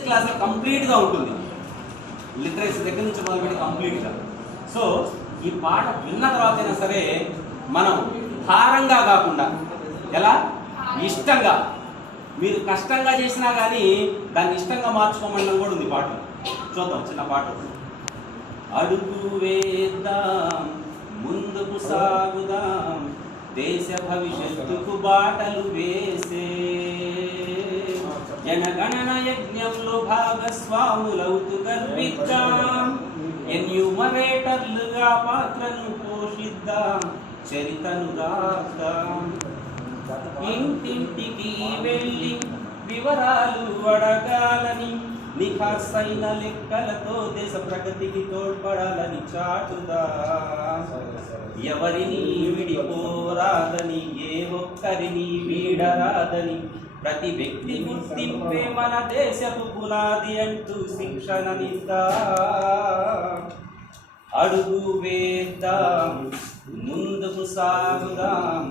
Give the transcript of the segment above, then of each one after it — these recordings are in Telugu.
క్లాస్లో కంప్లీట్గా ఉంటుంది, లిటరసీ దగ్గర నుంచి మొదలుపెట్టి కంప్లీట్గా. సో ఈ పాట విన్న తర్వాత అయినా సరే మనం భారంగా కాకుండా ఎలా ఇష్టంగా, మీరు కష్టంగా చేసినా కానీ దాన్ని ఇష్టంగా మార్చుకోమనడం కూడా ఉంది పాట. చూద్దాం చిన్న పాట. అడుగు వేద్దాం ముందుకు సాగుదాం, దేశ భవిష్యత్తుకు బాటలు వేసే జనగణన యజ్ఞంలో భాగస్వాములవుతూ గర్విద్దాం, ఎన్యూమరేటర్లుగా పాత్రను పోషిద్దాం, చరితను రాద్దాం. ఇంటింటికి వెళ్ళి వివరాలు అడగాలని, నిఖార్సైన లెక్కలతో దేశ ప్రగతికి తోడ్పడాలని చాటుదా. ఎవరిని విడిపోరాదని, ఏ ఒక్కరిని వీడరాదని, ప్రతి వ్యక్తి గుర్తింపే మన దేశపు పునాది అంటూ శిక్షణనిద్దా. అడుగు వేద్దాం ముందుకు సాగుదాం,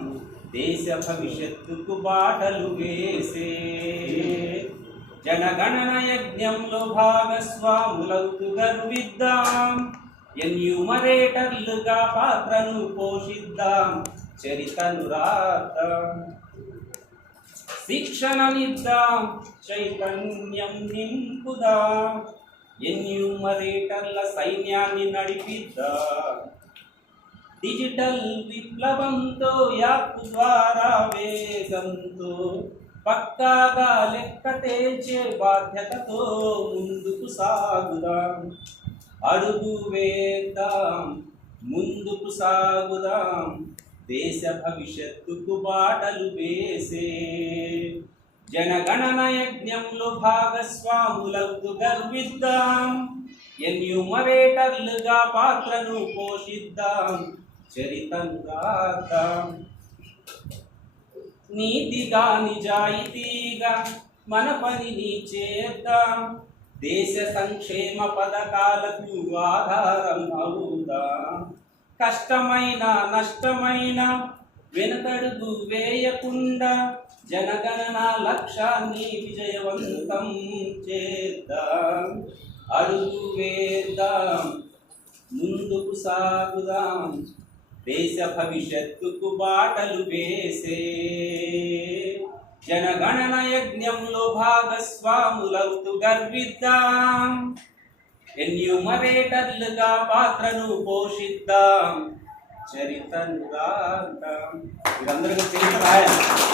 దేశ భవిష్యత్తుకు బాటలు వేసే జనగణన యజ్ఞంలో భాగస్వాములవుతూ గర్విద్దాం, ఎన్యూమరేటర్లుగా పాత్రను పోషిద్దాం, చరితను రాద్దాం. శిక్షణనిద్దాం, చైతన్యం నింపుదాం, ఎన్యూమరేటర్ల సైన్యాన్ని నడిపిద్దాం. డిజిటల్ విప్లవంతో, యాప్ ద్వారా వేగంతో, పక్కాగా లెక్క తేల్చే బాధ్యతతో ముందుకు సాగుదాం. అడుగు వేద్దాం ముందుకు సాగుదాం, దేశ భవిష్యత్తుకు బాటలు వేసే జనగణన యజ్ఞంలో భాగస్వాములవుతూ గర్విద్దాం, ఎన్యూమరేటర్లుగా పాత్రను పోషిద్దాం, చరితను రాద్దాం. నీతిగా నిజాయితీగా మన పనిని చేద్దాం, దేశ సంక్షేమ పథకాలకు ఆధారం అవుదాం. కష్టమైన నష్టమైన వెనుకడుగు వేయకుండా, జనగణన లక్ష్యాన్ని విజయవంతం చేద్దాం. అడుగు వేద్దాం ముందుకు సాగుదాం, దేశ భవిష్యత్తుకు బాటలు వేసే జనగణన యజ్ఞంలో భాగస్వాములవుతూ గర్విద్దాం, ఎన్యూమరేటర్లుగా పాత్రను పోషిద్దాం, చరితను రాద్దాం. మీరందరూ చరిత్ర రాయాలి.